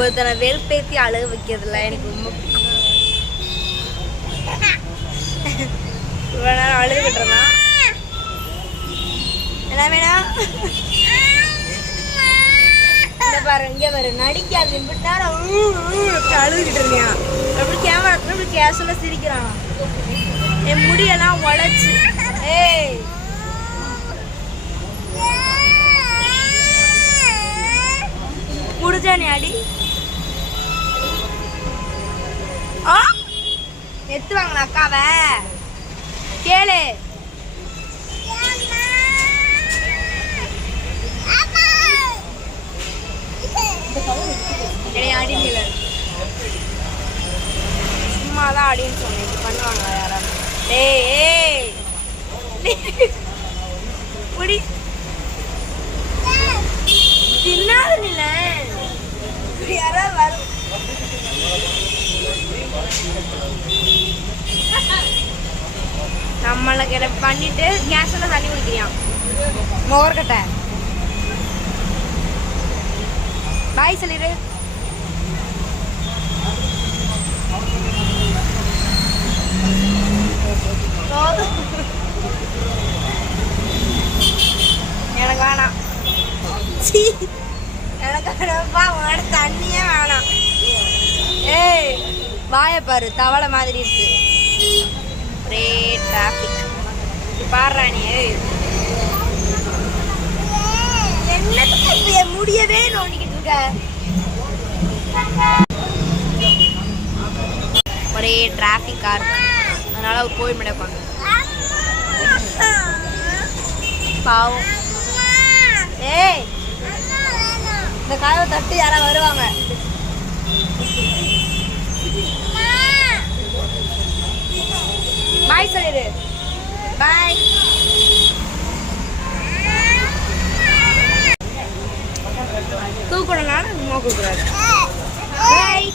ஒருத்தனை வெறுப்பேத்தி அழகு வைக்கிறதுல எனக்கு ரொம்ப பிடிக்கும். இவ்வளோ நேரம் அழுதுகிட்டு இருந்தான். என்ன வேணாம் இந்த பாரு, இங்கே பாரு, நடிக்காது அழுதுகிட்டு இருந்தியான். அப்படி கேமரா இப்படி கேஷுவலா சிரிக்கிறான். என் முடியெல்லாம் உழைச்சு. ஏய் முடிஞ்சா நீ அடி. எத்து வாங்கலாம் அக்காவை கேளு. அடிக்கல, சும்மாதான் அடின்னு சொன்னேன். இப்படி பண்ணுவாங்க யாராவது? ஏய் புடி தின்னாத நில யாராவது வரும். நம்மளை பண்ணிட்டு கேஸ்ல தண்ணி குடிக்கிறியான் மோர்கட்ட. பாய் சொல்லிடு. எனக்கு வேணாம், எனக்கு வேணாம்ப்பா, உங்களோட தண்ணியே வேணாம். ஏய் வாய பாரு, தவளை மாதிரி இருக்கு. ஒரே டிராஃபிக் பாடுறா நீ. என்ன முடியவே நோண்டிக்கிட்டு இருக்க? ஒரே டிராஃபிக்கா இருக்கு, அதனால ஒரு கோயில் மேடை உட்காந்து பாவம். ஏய் இந்த கதவை தட்டு யாராவது வருவாங்க. பாய் சொல்லிடு. பாய். தூக்கணும்னால நோக்க கூடாது. பாய்.